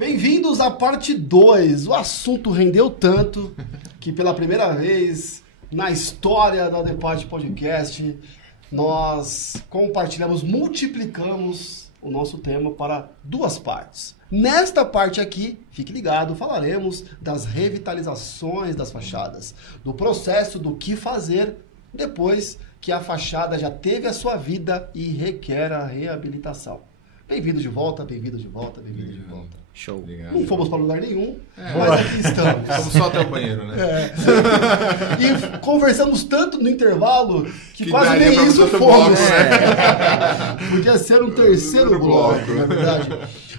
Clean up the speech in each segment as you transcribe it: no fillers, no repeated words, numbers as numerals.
Bem-vindos à parte 2. O assunto rendeu tanto que pela primeira vez na história da The Parte Podcast nós compartilhamos, multiplicamos o nosso tema para duas partes. Nesta parte aqui, fique ligado, falaremos das revitalizações das fachadas, do processo do que fazer depois que a fachada já teve a sua vida e requer a reabilitação. Bem-vindos de volta, bem-vindos de volta, bem-vindos de volta. Show. Obrigado. Não fomos para lugar nenhum, mas aqui estamos. Fomos só até o banheiro, né? E conversamos tanto no intervalo que quase nem isso fomos. Podia ser um terceiro bloco, na verdade.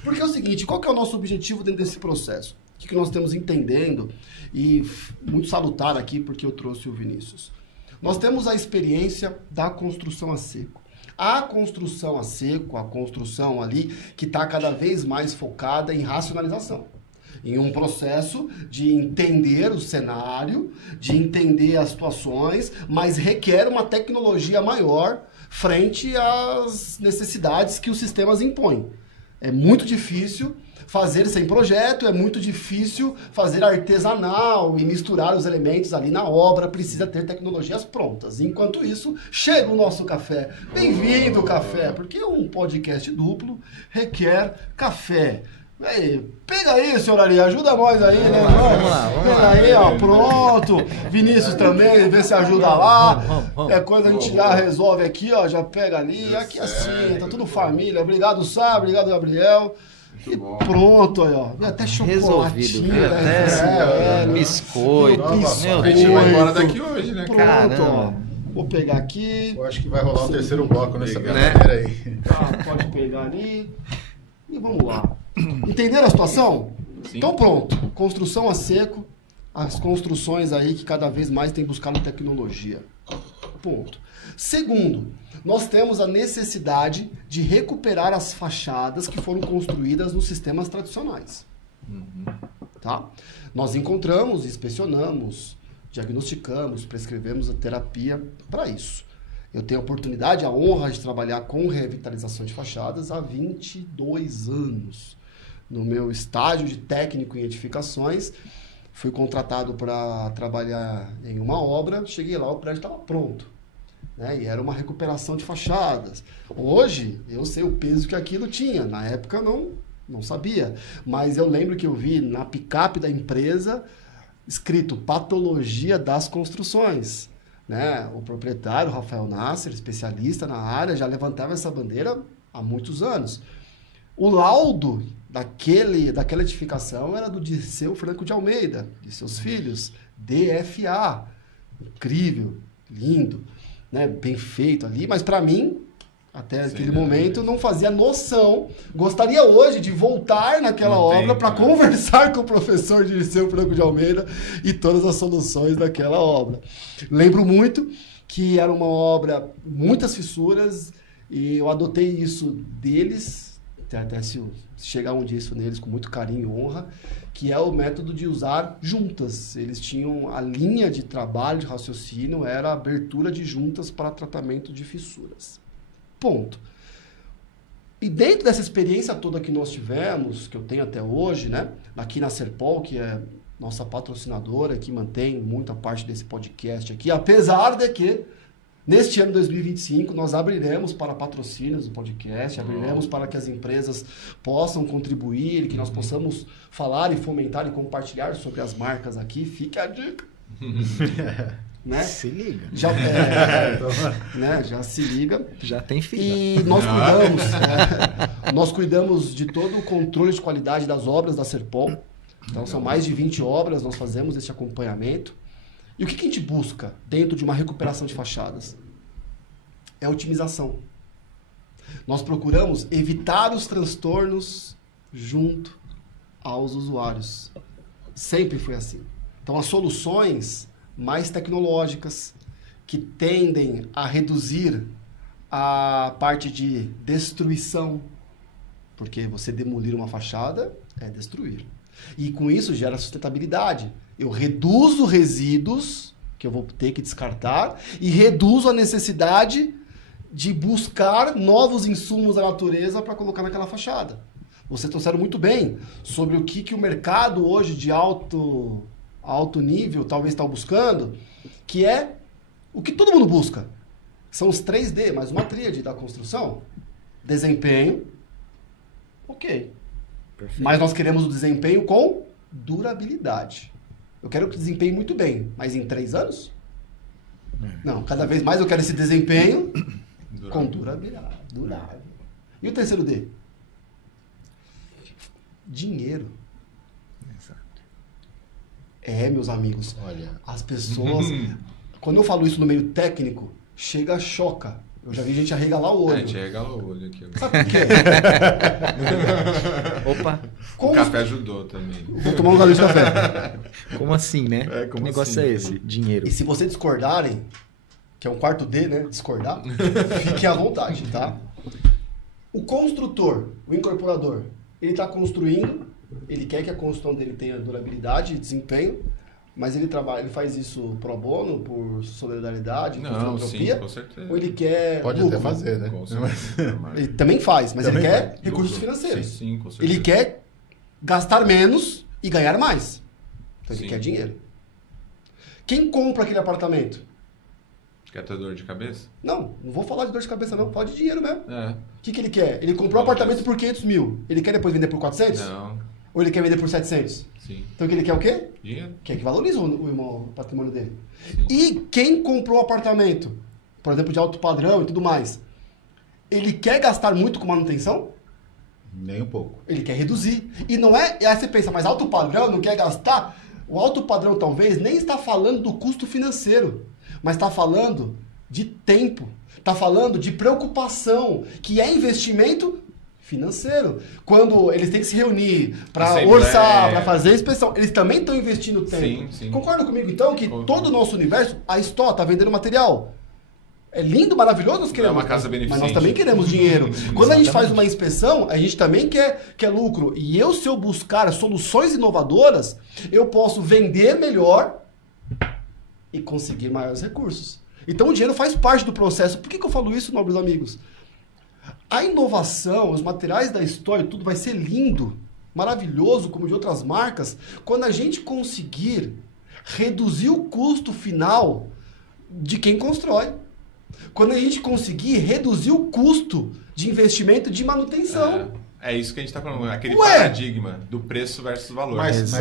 Porque é o seguinte, qual que é o nosso objetivo dentro desse processo? O que nós estamos entendendo, e muito salutar aqui porque eu trouxe o Vinícius. Nós temos a experiência da construção a seco. A construção a seco, a construção ali que está cada vez mais focada em racionalização. Em um processo de entender o cenário, de entender as situações, mas requer uma tecnologia maior frente às necessidades que os sistemas impõem. É muito difícil fazer sem projeto, é muito difícil fazer artesanal e misturar os elementos ali na obra, precisa ter tecnologias prontas. Enquanto isso, chega o nosso café. Bem-vindo, café, porque um podcast duplo requer café. Aí, pega aí, senhor Ari, ajuda nós aí, né? Vamos lá. Pega aí, ó, pronto. Vinícius também, vê se ajuda lá. É coisa a gente já resolve aqui, ó, já pega ali. Aqui assim, tá tudo família. Obrigado, Sá, obrigado, Gabriel. E pronto, aí, ó. E até chocolatinho, resolvido, né? Biscoito. A gente vai embora daqui hoje, né? Pronto, ó. Vou pegar aqui. Eu acho que vai rolar um terceiro bloco nessa Né? brincadeira aí. Pode pegar ali. E vamos lá. Entenderam a situação? Sim. Então pronto. Construção a seco. As construções aí que cada vez mais tem buscado tecnologia. Ponto. Segundo, nós temos a necessidade de recuperar as fachadas que foram construídas nos sistemas tradicionais. Tá? Nós encontramos, inspecionamos, diagnosticamos, prescrevemos a terapia para isso. Eu tenho a oportunidade, a honra de trabalhar com revitalização de fachadas há 22 anos. No meu estágio de técnico em edificações, fui contratado para trabalhar em uma obra, cheguei lá, o prédio estava pronto. Né? E era uma recuperação de fachadas. Hoje, eu sei o peso que aquilo tinha. Na época, não sabia. Mas eu lembro que eu vi na picape da empresa escrito Patologia das Construções. Né? O proprietário, Rafael Nasser, especialista na área, já levantava essa bandeira há muitos anos. O laudo daquela edificação era do Dirceu Franco de Almeida, de seus filhos, DFA. Incrível, lindo. Né, bem feito ali, mas para mim, até aquele momento, não fazia noção. Gostaria hoje de voltar naquela obra para conversar com o professor Dirceu Franco de Almeida e todas as soluções daquela obra. Lembro muito que era uma obra, muitas fissuras, e eu adotei isso deles, até se chegar um dia isso neles com muito carinho e honra, que é o método de usar juntas. Eles tinham a linha de trabalho, de raciocínio, era a abertura de juntas para tratamento de fissuras. Ponto. E dentro dessa experiência toda que nós tivemos, que eu tenho até hoje, né, aqui na Serpol, que é nossa patrocinadora, que mantém muita parte desse podcast aqui, apesar de que neste ano 2025, nós abriremos para patrocínios do podcast, abriremos para que as empresas possam contribuir, que nós possamos falar e fomentar e compartilhar sobre as marcas aqui. Fique a dica. Né? Se liga. Já, né? Já se liga. Já tem fila. E nós cuidamos de todo o controle de qualidade das obras da Serpol. Então, são mais de 20 obras, nós fazemos esse acompanhamento. E o que a gente busca dentro de uma recuperação de fachadas? É a otimização. Nós procuramos evitar os transtornos junto aos usuários. Sempre foi assim. Então, as soluções mais tecnológicas, que tendem a reduzir a parte de destruição, porque você demolir uma fachada é destruir. E com isso gera sustentabilidade. Eu reduzo resíduos que eu vou ter que descartar e reduzo a necessidade de buscar novos insumos da natureza para colocar naquela fachada. vocês trouxeram muito bem sobre o que o mercado hoje de alto nível talvez está buscando, que é o que todo mundo busca. São os 3D, mais uma tríade da construção. Desempenho, ok. Perfeito. Mas nós queremos o desempenho com durabilidade. Eu quero que desempenhe muito bem, mas em 3 anos? Não, cada vez mais eu quero esse desempenho com durabilidade. Durável. E o terceiro D? Dinheiro. Exato. Meus amigos, olha, as pessoas, quando eu falo isso no meio técnico, chega, choca. Eu já vi gente arregalar o olho. A gente arregala o olho aqui. Sabe por quê? Opa. O café ajudou também. Vou tomar um gole de café. Como assim, né? Que negócio assim? É esse? Dinheiro. E se vocês discordarem, que é um quarto D, né? Discordar, fiquem à vontade, tá? O construtor, o incorporador, ele está construindo, ele quer que a construção dele tenha durabilidade e desempenho, mas ele faz isso pro bono, por solidariedade, por filantropia? Sim, com certeza. Ou ele quer Pode lucro? até fazer, né? Ele também faz, mas também ele quer faz. recursos Lucro. financeiros. Sim, com certeza. Ele quer gastar menos e ganhar mais. Então ele quer dinheiro. Quem compra aquele apartamento? Quer ter dor de cabeça? Não vou falar de dor de cabeça não, fala de dinheiro mesmo. É. O que ele quer? Ele comprou um apartamento por 500 mil. Ele quer depois vender por 400? Não. Ou ele quer vender por 700? Sim. Então ele quer o quê? Dinheiro. Quer que valorize o patrimônio dele. Sim. E quem comprou um apartamento, por exemplo, de alto padrão e tudo mais, ele quer gastar muito com manutenção? Nem um pouco. Ele quer reduzir. E não é... Aí você pensa, mas alto padrão não quer gastar? O alto padrão talvez nem está falando do custo financeiro, mas está falando de tempo. Está falando de preocupação, que é investimento financeiro. Quando eles têm que se reunir para orçar, para fazer a inspeção, eles também estão investindo tempo. Sim. Concorda comigo, então, que todo o nosso universo, a Stó está vendendo material. É lindo, maravilhoso, nós queremos. É uma casa beneficente. Mas nós também queremos dinheiro. Quando a gente faz uma inspeção, a gente também quer lucro. E se eu buscar soluções inovadoras, eu posso vender melhor e conseguir maiores recursos. Então o dinheiro faz parte do processo. Por que eu falo isso, nobres amigos? A inovação, os materiais da história, tudo vai ser lindo, maravilhoso, como de outras marcas, quando a gente conseguir reduzir o custo final de quem constrói. Quando a gente conseguir reduzir o custo de investimento de manutenção. É isso que a gente está falando, aquele paradigma do preço versus valor. Mas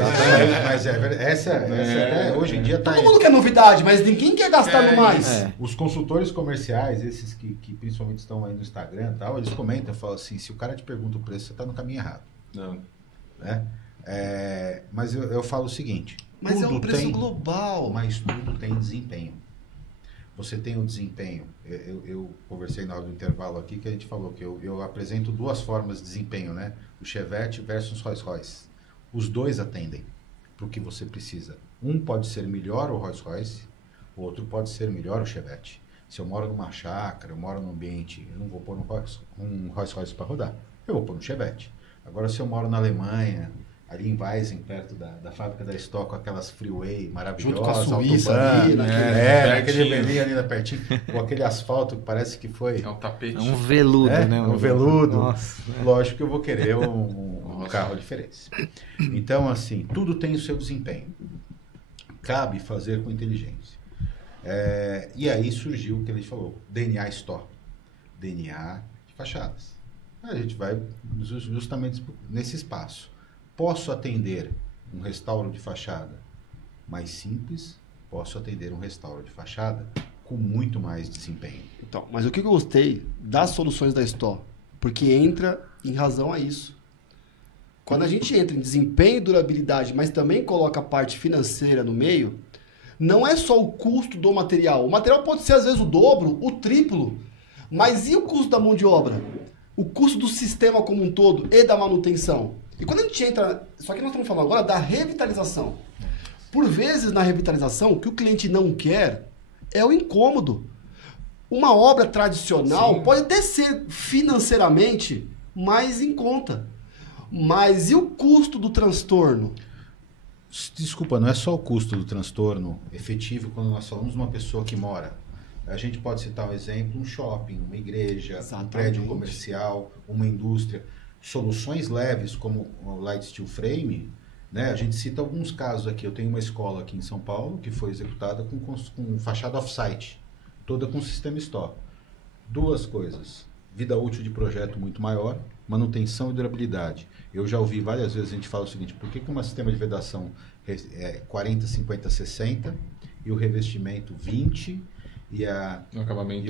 hoje em dia está... Todo mundo quer novidade, mas ninguém quer gastar no mais. Os consultores comerciais, esses que principalmente estão aí no Instagram e tal, eles comentam, falam assim, se o cara te pergunta o preço, você está no caminho errado. Não. Né? Mas eu falo o seguinte... Mas é um preço global. Mas tudo tem desempenho. Você tem o desempenho. Eu conversei na hora do intervalo aqui que a gente falou que eu apresento 2 formas de desempenho, né? O Chevette versus Rolls-Royce. Os dois atendem para o que você precisa. Um pode ser melhor o Rolls-Royce, o outro pode ser melhor o Chevette. Se eu moro numa chácara, eu moro num ambiente, eu não vou pôr um Rolls-Royce para rodar. Eu vou pôr um Chevette. Agora, se eu moro na Alemanha, ali em Weisen, perto da fábrica da Stock, com aquelas freeway maravilhosas, junto com a Suíça Autobahn, ali, naquele Berlim ali pertinho, com aquele asfalto que parece que foi... É um tapete. É um veludo, né? Um veludo. Nossa. Lógico que eu vou querer um carro diferente. Então, assim, tudo tem o seu desempenho. Cabe fazer com inteligência. E aí surgiu o que a gente falou, DNA Store. DNA de fachadas. A gente vai justamente nesse espaço. Posso atender um restauro de fachada mais simples, posso atender um restauro de fachada com muito mais desempenho. Então, mas o que eu gostei das soluções da Stó? Porque entra em razão a isso. Quando a gente entra em desempenho e durabilidade, mas também coloca a parte financeira no meio, não é só o custo do material. O material pode ser, às vezes, o dobro, o triplo. Mas e o custo da mão de obra? O custo do sistema como um todo e da manutenção? E quando a gente entra... Só que nós estamos falando agora da revitalização. Por vezes, na revitalização, o que o cliente não quer é o incômodo. Uma obra tradicional pode até ser financeiramente mais em conta. Mas e o custo do transtorno? Desculpa, não é só o custo do transtorno efetivo quando nós falamos de uma pessoa que mora. A gente pode citar um exemplo, um shopping, uma igreja, um prédio comercial, uma indústria. soluções leves como o Light Steel Frame, né? A gente cita alguns casos aqui. Eu tenho uma escola aqui em São Paulo que foi executada com fachada off-site, toda com sistema STO. Duas coisas: vida útil de projeto muito maior, manutenção e durabilidade. Eu já ouvi várias vezes a gente falar o seguinte: por que um sistema de vedação é 40, 50, 60 e o revestimento 20 e o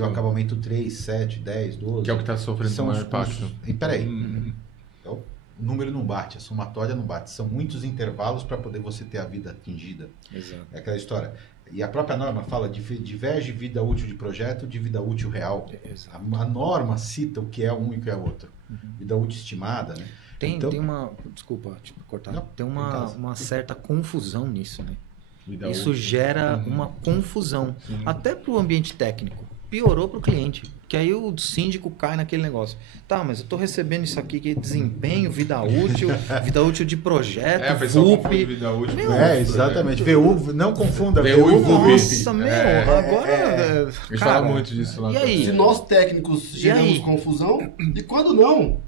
acabamento 3, 7, 10, 12? Que é o que está sofrendo o maior impacto. Peraí. Então, o número não bate, a somatória não bate. São muitos intervalos para poder você ter a vida atingida. Exato. É aquela história. E a própria norma fala diverge vida útil de projeto de vida útil real. A norma cita o que é um e o que é outro. Vida útil estimada, né? Tem uma... Desculpa, cortar. Não, tem uma certa confusão nisso, né? Isso útil. gera uma confusão. Até para o ambiente técnico. Piorou para o cliente. Que aí o síndico cai naquele negócio. Tá, mas eu estou recebendo isso aqui, que é desempenho, vida útil de projeto, a pessoa VUP. confunde vida útil. Exatamente. VU, não confunda VU e VUP. Nossa, agora... A gente fala muito disso lá. E aí? Se nós técnicos geramos confusão, e quando não,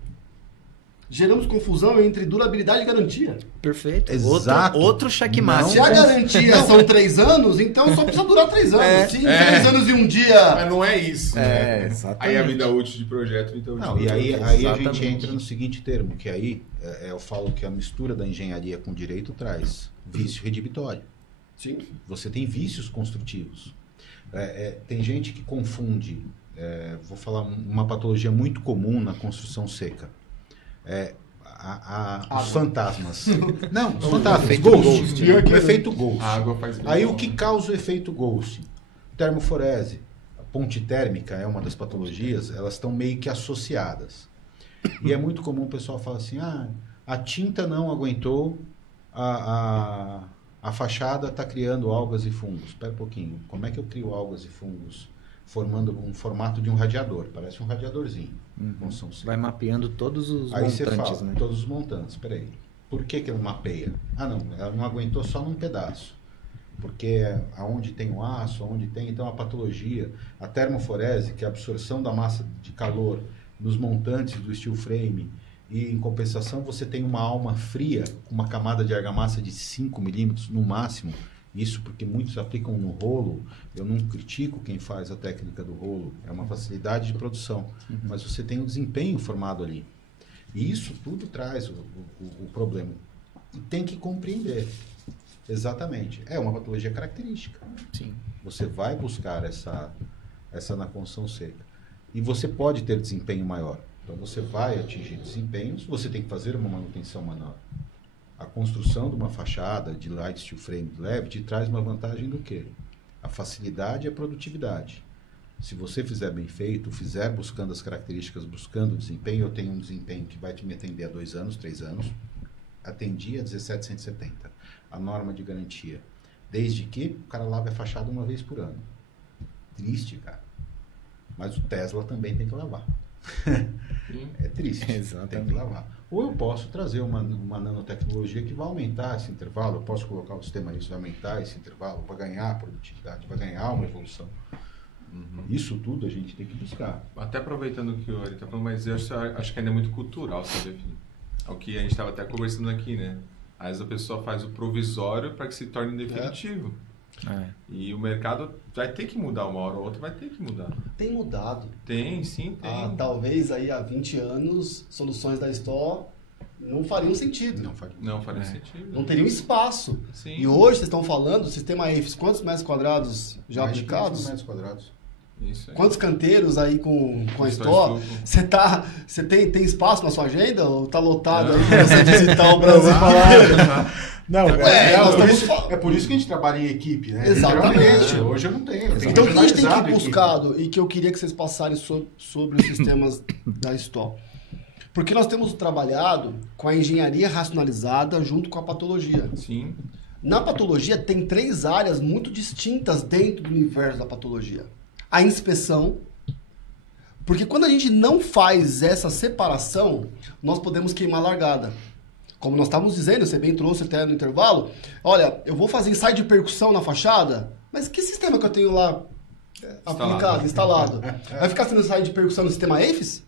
geramos confusão entre durabilidade e garantia. Perfeito. Exato. Outro checkmate. Se a garantia são 3 anos, então só precisa durar 3 anos. Se em 3 anos e um dia... Mas não é isso, né? Exatamente. Aí a vida útil de projeto, então... Não, e aí a gente entra no seguinte termo, que aí eu falo que a mistura da engenharia com o direito traz vício redibitório. Sim. Você tem vícios construtivos. Tem gente que confunde, vou falar uma patologia muito comum na construção seca. Os fantasmas. Não, os fantasmas. Ghost. O efeito Ghost. A água faz bem. Aí o que causa o efeito Ghost? Termoforese. A ponte térmica é uma das patologias, elas estão meio que associadas. E é muito comum o pessoal falar assim: a tinta não aguentou, a fachada está criando algas e fungos. Espera um pouquinho, como é que eu crio algas e fungos? Formando um formato de um radiador, parece um radiadorzinho. Vai mapeando todos os Aí montantes, você fala, né? todos os montantes, peraí. Por que ela mapeia? Não, ela não aguentou só num pedaço. Porque aonde tem o aço, aonde tem, então a patologia, a termoforese, que é a absorção da massa de calor nos montantes do steel frame, e em compensação você tem uma alma fria, com uma camada de argamassa de 5 milímetros no máximo. Isso porque muitos aplicam no rolo. Eu não critico quem faz a técnica do rolo. É uma facilidade de produção. Mas você tem um desempenho formado ali. E isso tudo traz o problema. E tem que compreender. Exatamente. É uma patologia característica. Sim. Você vai buscar essa na construção seca. E você pode ter desempenho maior. Então você vai atingir desempenhos, você tem que fazer uma manutenção menor. A construção de uma fachada de light steel frame leve te traz uma vantagem do quê? A facilidade e a produtividade. Se você fizer bem feito, fizer buscando as características, buscando o desempenho, eu tenho um desempenho que vai me atender a 2 anos, 3 anos, atendi a 17.170. A norma de garantia. Desde que o cara lave a fachada uma vez por ano. Triste, cara. Mas o Tesla também tem que lavar. É triste. Exatamente. Tem que lavar. Ou eu posso trazer uma nanotecnologia que vai aumentar esse intervalo. Eu posso colocar o sistema isso, vai aumentar esse intervalo, vai ganhar produtividade, vai ganhar uma evolução. Isso tudo a gente tem que buscar. Até aproveitando o que o Ari está falando, mas eu acho que ainda é muito cultural, sabe? É o que a gente estava até conversando aqui, né? Às vezes a pessoa faz o provisório para que se torne definitivo. E o mercado vai ter que mudar, uma hora ou outra vai ter que mudar. Tem mudado. Tem, sim, tem. Talvez aí há 20 anos, soluções da STO não fariam sentido. Não faria sentido. Não teriam espaço. Sim. E hoje vocês estão falando do sistema EFIS, quantos metros quadrados já Mais de aplicados? 500 metros quadrados. Isso aí. Quantos canteiros aí com a STO? Você tem espaço na sua agenda ou tá lotado aí pra você visitar o Brasil? Não, é por isso que a gente trabalha em equipe, né? Exatamente. Hoje eu não tenho. Então o que a gente tem que ir buscado e que eu queria que vocês passarem sobre os sistemas da STO? Porque nós temos trabalhado com a engenharia racionalizada junto com a patologia. Sim. Na patologia tem 3 áreas muito distintas dentro do universo da patologia. A inspeção, porque quando a gente não faz essa separação, nós podemos queimar a largada. Como nós estávamos dizendo, você bem trouxe até no intervalo, olha, eu vou fazer ensaio de percussão na fachada, mas que sistema que eu tenho lá aplicado, instalado? Vai ficar sendo ensaio de percussão no sistema EFIS?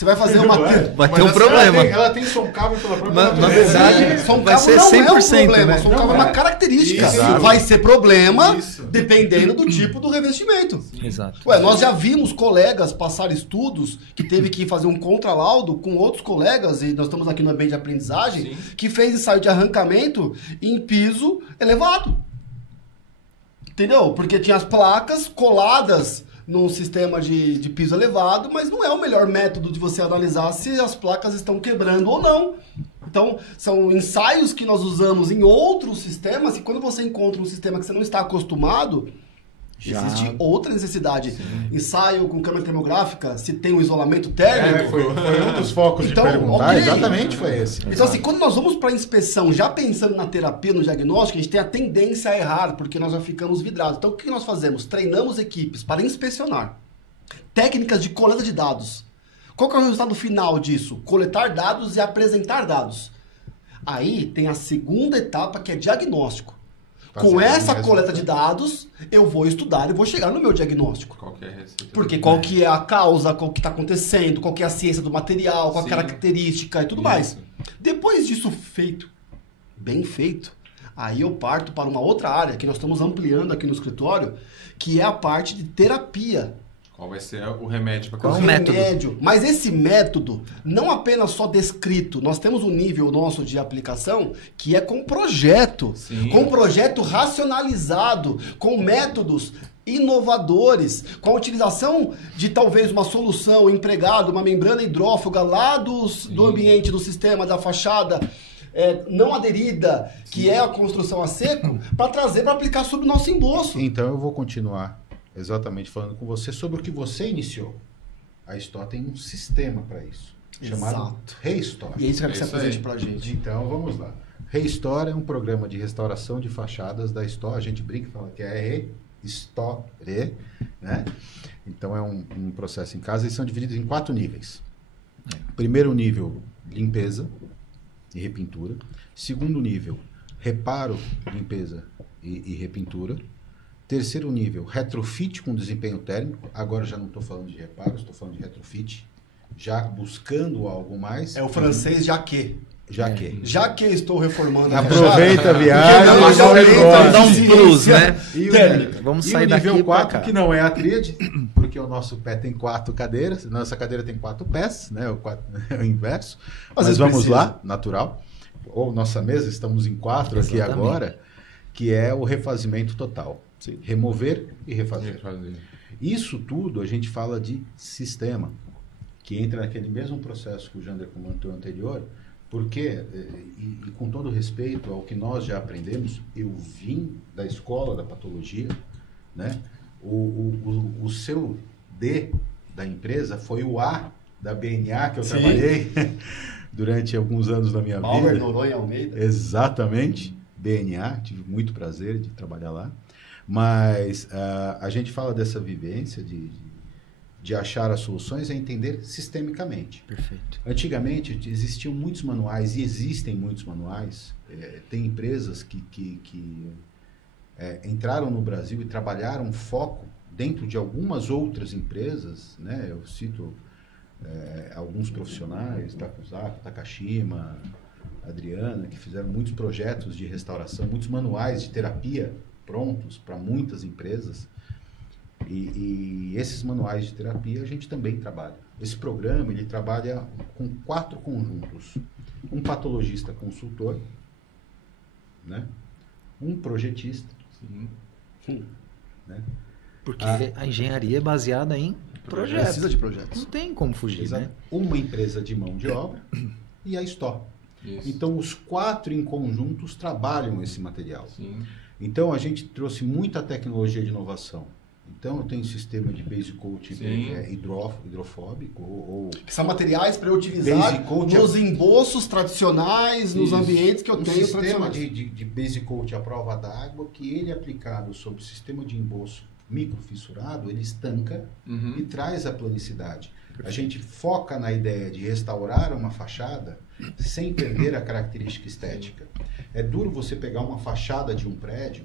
Você vai fazer uma... Vai ter um problema. Ela tem soncável pela própria Na verdade, Som vai ser cabo não é um 100%, problema, né? som cabo é uma característica. Isso. Vai ser problema Isso. dependendo do tipo do revestimento. Exato. Ué, nós já vimos colegas passar estudos que teve que fazer um contralaudo com outros colegas, e nós estamos aqui no ambiente de aprendizagem, Sim. que fez ensaio de arrancamento em piso elevado. Entendeu? Porque tinha as placas coladas num sistema de piso elevado, mas não é o melhor método de você analisar se as placas estão quebrando ou não. Então, são ensaios que nós usamos em outros sistemas, e quando você encontra um sistema que você não está acostumado, Já. existe outra necessidade. Ensaio com câmera termográfica, se tem um isolamento térmico. Foi um dos focos Então, de perguntar, ok. exatamente foi esse. Então, assim, quando nós vamos para a inspeção, já pensando na terapia, no diagnóstico, a gente tem a tendência a errar, porque nós já ficamos vidrados. Então, o que nós fazemos? Treinamos equipes para inspecionar. Técnicas de coleta de dados. Qual que é o resultado final disso? Coletar dados e apresentar dados. Aí tem a segunda etapa, que é diagnóstico. Com Fazer essa mesmo. coleta de dados, eu vou estudar e vou chegar no meu diagnóstico. Qual que é a receita? Porque qual que é a causa, qual que está acontecendo, qual que é a ciência do material, qual a Sim. característica e tudo Isso. mais. Depois disso feito, bem feito, aí eu parto para uma outra área que nós estamos ampliando aqui no escritório, que é a parte de terapia. Qual vai ser o remédio para Qual conseguir? o método? Remédio. Mas esse método, não apenas só descrito, nós temos um nível nosso de aplicação que é com projeto. Sim. Com projeto racionalizado, com métodos inovadores, com a utilização de talvez uma solução empregada, uma membrana hidrófuga lá do ambiente do sistema, da fachada, não aderida, que é a construção a seco, para trazer para aplicar sobre o nosso embolso. Então eu vou continuar exatamente falando com você sobre o que você iniciou. A Store tem um sistema para isso, chamado Exato. Restore. E é isso que eu quero que você Isso apresente aí. para a gente. Então vamos lá. Restore é um programa de restauração de fachadas da Store. A gente brinca e fala que é Restore, né? Então é um processo em casa e são divididos em 4 níveis. Primeiro nível, limpeza e repintura. Segundo nível, reparo, limpeza e repintura. Terceiro nível, retrofit com desempenho térmico. Agora já não estou falando de reparo, estou falando de retrofit. Já buscando algo mais. É o francês já que. Já que. Já que estou reformando a Aproveita a fachada, viagem. porque não, já vamos aumenta embora. a Dá um plus, eficiência né? térmica. Vamos E sair o daqui nível pra 4, cá. que não é a tríade, porque o nosso pé tem 4 cadeiras. Nossa cadeira tem 4 pés, né? É o inverso. Às Mas vezes vamos precisa. lá, natural. Ou nossa mesa, estamos em 4 aqui Exatamente. agora, que é o refazimento total. Remover e refazer. Isso tudo a gente fala de sistema, que entra naquele mesmo processo que o Jander comentou anterior, porque, e com todo respeito ao que nós já aprendemos, eu vim da escola da patologia, né? O seu D da empresa foi o A da BNA que eu Sim. trabalhei durante alguns anos da minha Bauer, vida. Noronha, Almeida. Exatamente, BNA, tive muito prazer de trabalhar lá. Mas a gente fala dessa vivência de achar as soluções é entender sistemicamente. Perfeito. Antigamente existiam muitos manuais e existem muitos manuais. Tem empresas que entraram no Brasil e trabalharam foco dentro de algumas outras empresas, né? Eu cito alguns profissionais, Takuzaki, Takashima, Adriana, que fizeram muitos projetos de restauração, muitos manuais de terapia prontos para muitas empresas. E esses manuais de terapia a gente também trabalha. Esse programa ele trabalha com 4 conjuntos: um patologista consultor, né? Um projetista, né? Porque a engenharia é baseada em projetos. Precisa de projetos. Não tem como fugir, né? Uma empresa de mão de obra e a Store. Isso. Então os 4 em conjuntos trabalham esse material. Sim. Então a gente trouxe muita tecnologia de inovação. Então eu tenho um sistema de base coat hidrofóbico ou Que são materiais para eu utilizar Base coat nos embolsos tradicionais, nos Isso. ambientes que eu um tenho sistema tradicionais. de base coat à prova d'água que ele aplicado sobre o sistema de embolso microfissurado, ele estanca Uhum. e traz a planicidade. A gente foca na ideia de restaurar uma fachada sem perder a característica estética. É duro você pegar uma fachada de um prédio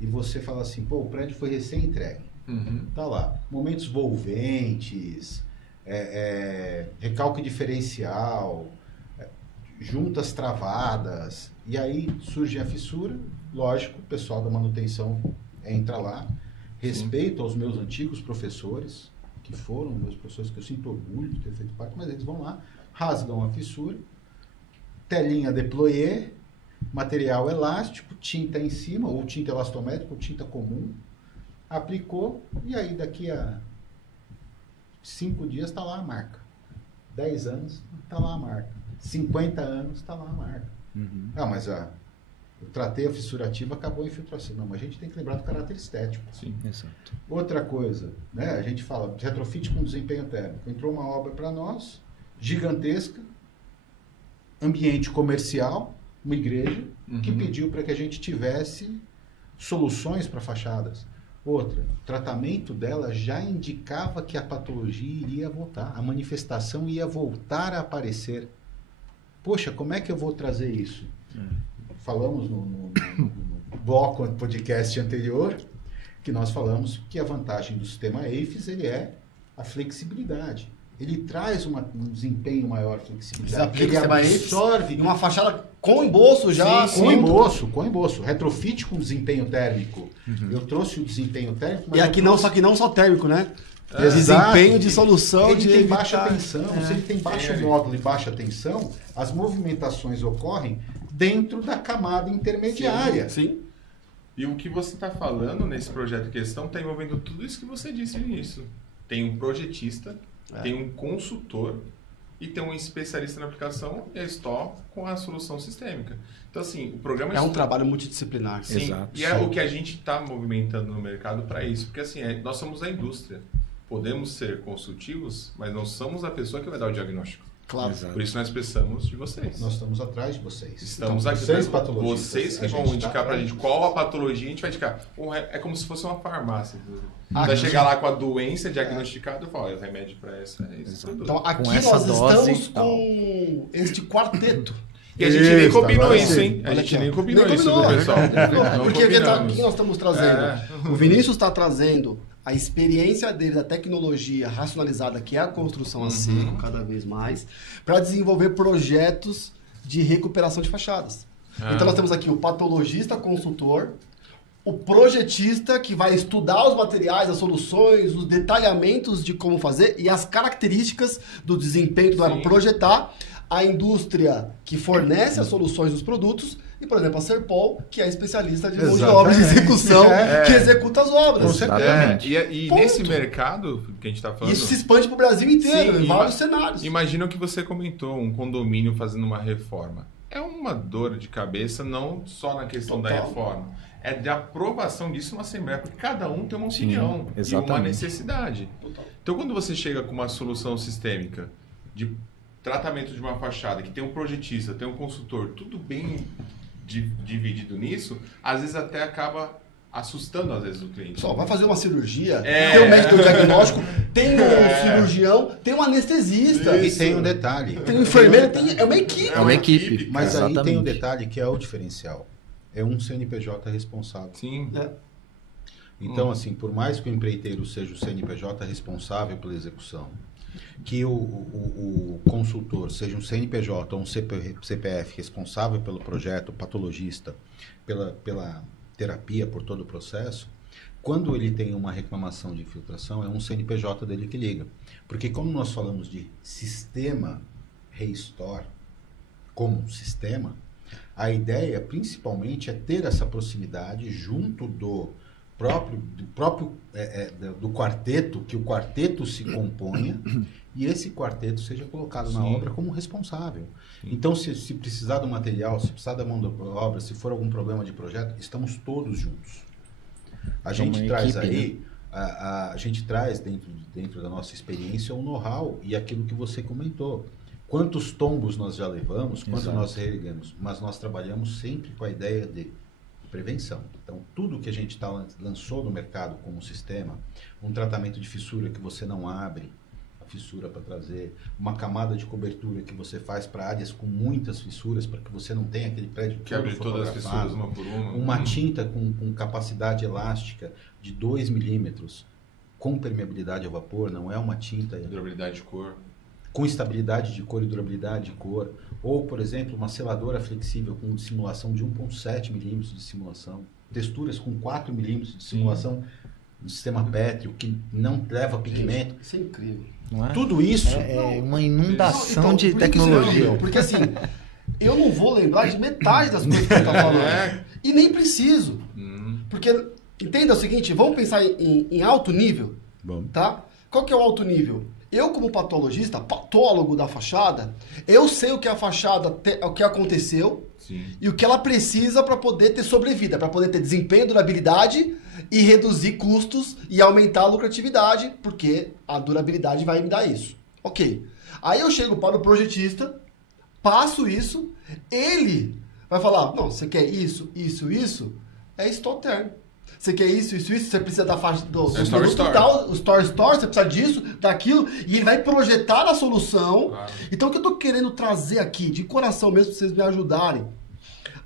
e você fala assim, pô, o prédio foi recém-entregue. Uhum. Tá lá, momentos volventes, recalque diferencial, juntas travadas, e aí surge a fissura, lógico, o pessoal da manutenção entra lá, respeito aos meus antigos professores, que foram meus professores, que eu sinto orgulho de ter feito parte, mas eles vão lá, rasgam a fissura, telinha deployé, material elástico, tinta em cima, ou tinta elastométrica, ou tinta comum, aplicou, e aí daqui a 5 dias está lá a marca. 10 anos, está lá a marca. 50 anos, está lá a marca. Uhum. Mas eu tratei a fissura ativa, acabou a infiltração. Não, mas a gente tem que lembrar do caráter estético. Sim, exato. Outra coisa, né? A gente fala de retrofit com desempenho térmico. Entrou uma obra para nós, gigantesca, ambiente comercial, uma igreja, que pediu para que a gente tivesse soluções para fachadas. Outra, o tratamento dela já indicava que a patologia iria voltar, a manifestação ia voltar a aparecer. Poxa, como é que eu vou trazer isso? Falamos no bloco podcast anterior, que nós falamos que a vantagem do sistema AFIS ele é a flexibilidade. Ele traz um desempenho maior, flexibilidade. Ele absorve uma fachada com embolso já. Sim, com embolso. Retrofit com desempenho térmico. Eu trouxe o desempenho térmico. Mas e aqui só que não só térmico, né? Exato. Desempenho de solução. Ele tem baixa tensão. Se ele tem baixo módulo e baixa tensão, as movimentações ocorrem dentro da camada intermediária. Sim. E o que você está falando nesse projeto em questão está envolvendo tudo isso que você disse no início. Tem um projetista, tem um consultor e tem um especialista na aplicação e a STO com a solução sistêmica. Então, assim, o programa... É um trabalho multidisciplinar. Sim, exato. E é o que a gente está movimentando no mercado para isso. Porque, assim, nós somos a indústria. Podemos ser consultivos, mas não somos a pessoa que vai dar o diagnóstico. Claro. Exato. Por isso nós precisamos de vocês. Nós estamos atrás de vocês. Estamos então, aqui. Vocês patologistas. Vocês que vão indicar pra gente qual a patologia a gente vai indicar. É como se fosse uma farmácia. Vai chegar lá com a doença diagnosticada e falar, o remédio para essa é esse produto. Então aqui Com nós essa dose estamos com este quarteto. E a gente nem combinou agora isso, sim. hein? A gente nem combinou Nem isso, combinou. pessoal. Não Porque o que combinamos. nós estamos trazendo? O Vinícius está trazendo a experiência dele da tecnologia racionalizada, que é a construção a seco, cada vez mais, para desenvolver projetos de recuperação de fachadas. Então nós temos aqui o patologista consultor, o projetista que vai estudar os materiais, as soluções, os detalhamentos de como fazer e as características do desempenho do projetar, a indústria que fornece as soluções dos produtos e, por exemplo, a Serpol, que é especialista de mão de obra de execução, que executa as obras. Exatamente. E nesse mercado que a gente está falando... Isso se expande para o Brasil inteiro, em vários cenários. Imagina o que você comentou, um condomínio fazendo uma reforma. É uma dor de cabeça, não só na questão da reforma. É de aprovação disso na Assembleia, porque cada um tem uma opinião e uma necessidade. Então, quando você chega com uma solução sistêmica de tratamento de uma fachada, que tem um projetista, tem um consultor, tudo bem dividido nisso, às vezes até acaba assustando às vezes o cliente. Só vai fazer uma cirurgia, tem um médico diagnóstico, tem um cirurgião, tem um anestesista. E tem um detalhe. Tem um enfermeiro, é uma equipe. É uma equipe. Mas exatamente. aí tem um detalhe que é o diferencial. É um CNPJ responsável. Sim. Então, assim, por mais que o empreiteiro seja o CNPJ responsável pela execução, que o consultor seja um CNPJ ou um CPF responsável pelo projeto, patologista, pela terapia, por todo o processo, quando ele tem uma reclamação de infiltração, é um CNPJ dele que liga. Porque como nós falamos de sistema Restore como sistema, a ideia principalmente é ter essa proximidade junto do quarteto, que o quarteto se componha e esse quarteto seja colocado na obra como responsável. Então, se precisar do material, se precisar da mão da obra, se for algum problema de projeto, estamos todos juntos. A gente traz equipe, aí, né? a gente traz dentro da nossa experiência o know-how e aquilo que você comentou. Quantos tombos nós já levamos, quanto nós reerguemos, mas nós trabalhamos sempre com a ideia de prevenção. Então, tudo que a gente lançou no mercado como sistema, um tratamento de fissura que você não abre a fissura para trazer, uma camada de cobertura que você faz para áreas com muitas fissuras, para que você não tenha aquele prédio que abre todas as fissuras uma por uma. Uma tinta com capacidade elástica de 2 milímetros, com permeabilidade ao vapor, não é uma tinta Durabilidade de cor. com estabilidade de cor e durabilidade de cor. Ou, por exemplo, uma seladora flexível com simulação de 1,7 milímetros de simulação. Texturas com 4 milímetros de simulação no sistema pétreo, que não leva pigmento. Isso é incrível. Não é? Tudo isso... É uma inundação Então, de por isso que tecnologia. não, porque assim, eu não vou lembrar de metade das coisas que você está falando. E nem preciso. Porque, entenda o seguinte, vamos pensar em alto nível, Vamos. tá? Qual que é o alto nível? Eu, como patologista, patólogo da fachada, eu sei o que a fachada, o que aconteceu, Sim. e o que ela precisa para poder ter sobrevida, para poder ter desempenho, durabilidade e reduzir custos e aumentar a lucratividade, porque a durabilidade vai me dar isso. Ok. Aí eu chego para o projetista, passo isso, ele vai falar, não, você quer isso, isso, isso? É Store Term. Você quer isso, isso, isso, você precisa da faixa do Store. tal, o Store, você precisa disso, daquilo, e ele vai projetar a solução. Claro. Então o que eu tô querendo trazer aqui, de coração mesmo, pra vocês me ajudarem,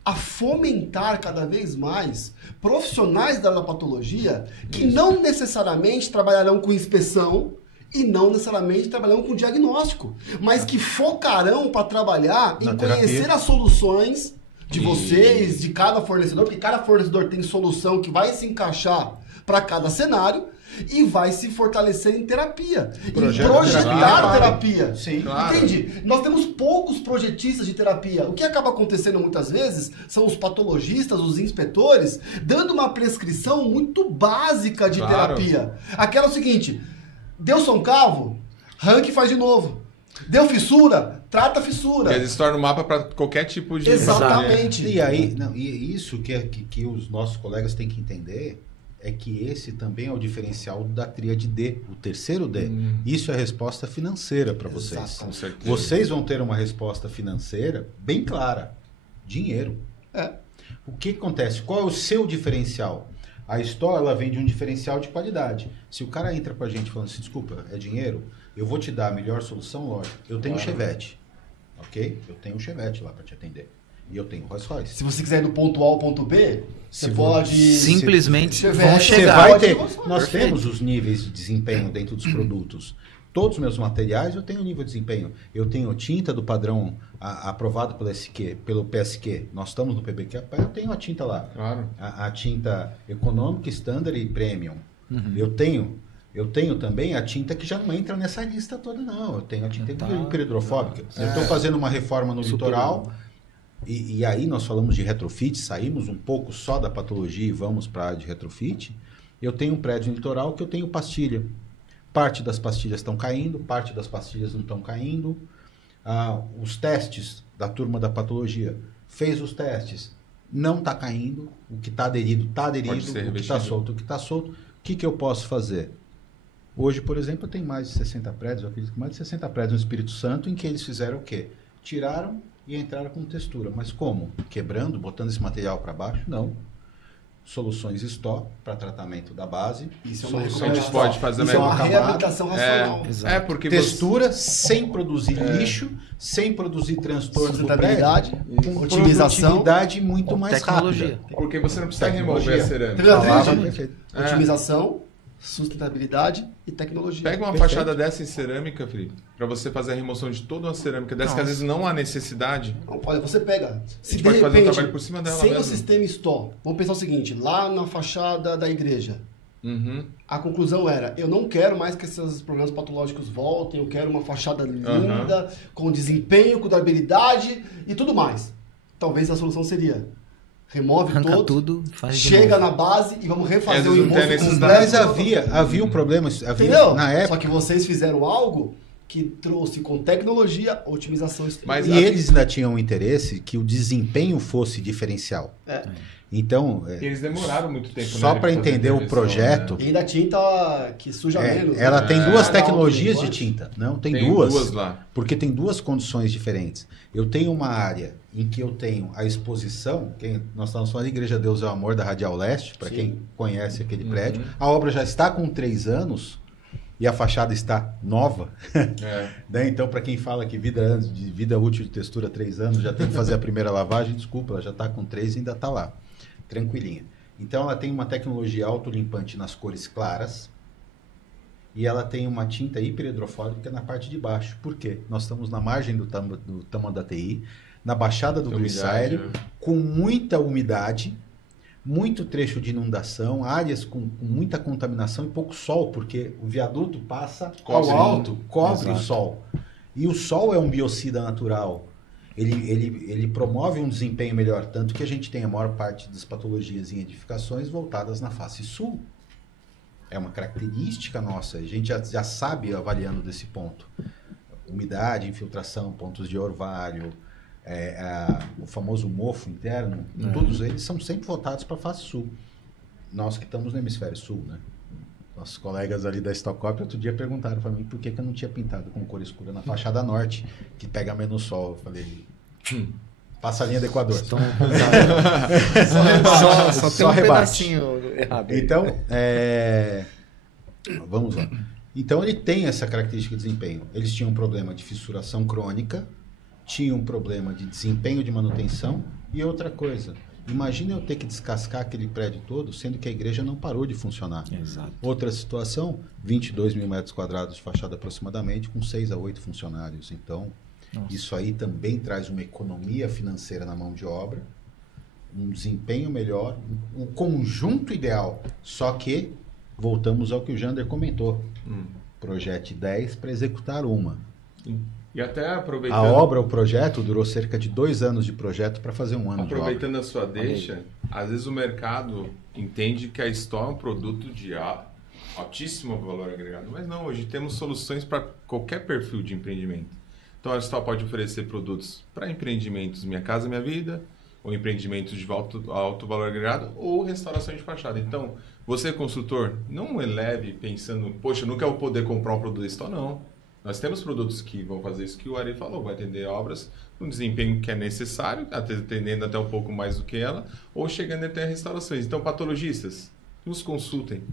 a fomentar cada vez mais profissionais da patologia que não necessariamente trabalharão com inspeção e não necessariamente trabalharão com diagnóstico, mas que focarão para trabalhar em Na conhecer terapia. as soluções de vocês, de cada fornecedor, porque cada fornecedor tem solução que vai se encaixar para cada cenário e vai se fortalecer em terapia. Projeto em projetar terapia. terapia. Sim. Claro. Entende? Nós temos poucos projetistas de terapia. O que acaba acontecendo muitas vezes são os patologistas, os inspetores, dando uma prescrição muito básica de Claro. terapia. Aquela é o seguinte, deu concavo, rank faz de novo. Deu fissura, trata a fissura. Porque eles tornam o mapa para qualquer tipo de... Exatamente. E aí, não, e isso que os nossos colegas têm que entender é que esse também é o diferencial da tríade D, o terceiro D. Isso é resposta financeira para vocês. Exato. Com certeza. Vocês vão ter uma resposta financeira bem clara. Dinheiro. É. O que acontece? Qual é o seu diferencial? A Store, ela vem de um diferencial de qualidade. Se o cara entra com a gente falando assim, desculpa, é dinheiro, eu vou te dar a melhor solução, lógico. Eu tenho um Chevette, ok? Eu tenho um Chevette lá para te atender. E eu tenho Rolls Royce. Se você quiser ir do ponto A ao ponto B, você Se pode... Simplesmente Chevette, vão Você chegar. vai Pode ter. ir. Nós Perfeito. temos os níveis de desempenho dentro dos produtos. Todos os meus materiais eu tenho nível de desempenho. Eu tenho tinta do padrão aprovado pelo PSQ. Nós estamos no PBQ, eu tenho a tinta lá. Claro. A tinta econômica, standard e premium. Eu tenho também a tinta que já não entra nessa lista toda, não. Eu tenho a tinta hiperidrofóbica. Eu estou fazendo uma reforma no litoral. E aí nós falamos de retrofit, saímos um pouco só da patologia e vamos para a área de retrofit. Eu tenho um prédio no litoral que eu tenho pastilha. Parte das pastilhas estão caindo, parte das pastilhas não estão caindo. Os testes da turma da patologia fez os testes, não está caindo. O que está aderido, está aderido. O Pode ser que está revestido. solto, o que está solto. O que eu posso fazer? Hoje, por exemplo, eu tenho mais de 60 prédios, eu acredito que mais de 60 prédios no Espírito Santo, em que eles fizeram o quê? Tiraram e entraram com textura. Mas como? Quebrando, botando esse material para baixo? Não. Soluções Store para tratamento da base. Isso é A uma gente recomendação. pode fazer Isso é uma melhor. reabilitação racional. É porque Textura sem produzir lixo, sem produzir transtorno do Sustentabilidade, prédio, com otimização, produtividade muito mais tecnologia. rápida. Porque você não precisa Tecnologia. remover a cerâmica. Palavra Perfeito. otimização, sustentabilidade e tecnologia. Pega uma Perfeito. fachada dessa em cerâmica, Felipe, para você fazer a remoção de toda uma cerâmica dessa, que às vezes não há necessidade. Não, olha, você pega. Se gente de pode fazer o repente, trabalho por cima dela sem mesmo. o sistema Store, vamos pensar o seguinte: lá na fachada da igreja, Uhum. a conclusão era: eu não quero mais que esses problemas patológicos voltem, eu quero uma fachada linda, com desempenho, com durabilidade e tudo mais. Talvez a solução seria: remove Arranca todo, tudo, faz de chega novo. na base e vamos refazer Às o vezes não tem envolto necessidade. completo. Mas havia um problema, Entendeu? na Só época. que vocês fizeram algo que trouxe com tecnologia, otimização Mas E eles ainda tinham interesse que o desempenho fosse diferencial. É. Então, Eles demoraram muito tempo. só né, para fazer entender o intervenção, projeto, E ainda tinta que suja menos. ela né? tem duas É. tecnologias de Alto tinta. Não, tem Tem duas. duas lá. Porque tem duas condições diferentes. Eu tenho uma área em que eu tenho a exposição, nós estamos falando de Igreja Deus é o Amor da Radial Leste, para Sim. quem conhece aquele prédio. A obra já está com 3 anos e a fachada está nova. É. Né? Então, para quem fala que vida útil de textura 3 anos, já tem que fazer a primeira lavagem, desculpa, ela já está com 3 e ainda está lá, tranquilinha. Então, ela tem uma tecnologia autolimpante nas cores claras, e ela tem uma tinta hiperhidrofóbica na parte de baixo. Por quê? Nós estamos na margem do Tamanduateí, na Baixada do Glicério, com muita umidade, muito trecho de inundação, áreas com muita contaminação e pouco sol, porque o viaduto passa ao alto, cobre o sol. E o sol é um biocida natural. Ele promove um desempenho melhor, tanto que a gente tem a maior parte das patologias em edificações voltadas na face sul. É uma característica nossa, a gente já sabe avaliando desse ponto. Umidade, infiltração, pontos de orvalho, o famoso mofo interno, todos eles são sempre voltados para a face sul. Nós que estamos no hemisfério sul, né? Nossos colegas ali da Stockop outro dia perguntaram para mim por que eu não tinha pintado com cor escura na fachada norte, que pega menos sol. Eu falei, passa a linha do Equador. Só tem um pedacinho errado. Então, vamos lá. Então ele tem essa característica de desempenho. Eles tinham um problema de fissuração crônica, tinham um problema de desempenho de manutenção e outra coisa. Imagina eu ter que descascar aquele prédio todo, sendo que a igreja não parou de funcionar. Exato. Outra situação, 22 mil metros quadrados de fachada aproximadamente, com 6 a 8 funcionários. Então, isso aí também traz uma economia financeira na mão de obra, um desempenho melhor, um conjunto ideal. Só que, voltamos ao que o Jander comentou. Projete 10 para executar uma. E até aproveitando... A obra, o projeto, durou cerca de 2 anos de projeto para fazer um ano de obra. Aproveitando a sua deixa, às vezes o mercado entende que a Store é um produto de altíssimo valor agregado. Mas não, hoje temos soluções para qualquer perfil de empreendimento. Então a Store pode oferecer produtos para empreendimentos Minha Casa Minha Vida, ou empreendimentos de alto valor agregado, ou restauração de fachada. Então, você construtor, não eleve pensando, poxa, eu não quero poder comprar um produto da Store, não. Nós temos produtos que vão fazer isso que o Ari falou, vai atender obras no desempenho que é necessário, atendendo até um pouco mais do que ela, ou chegando até restaurações. Então, patologistas, nos consultem.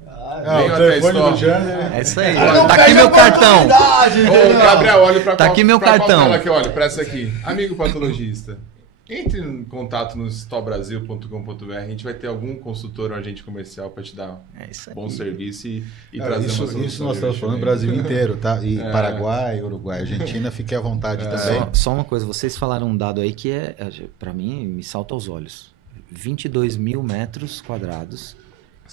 O telefone do Jander. É isso aí. Tá aqui meu cartão. Ô, Gabriel, olha para Tá aqui meu cartão. Olha para essa aqui. Amigo patologista, entre em contato no storebrasil.com.br, a gente vai ter algum consultor ou agente comercial para te dar bom serviço e trazer uma solução. Isso nós estamos falando do Brasil inteiro, tá? E Paraguai, Uruguai, Argentina, fique à vontade também. Só uma coisa, vocês falaram um dado aí que para mim, me salta aos olhos. 22 mil metros quadrados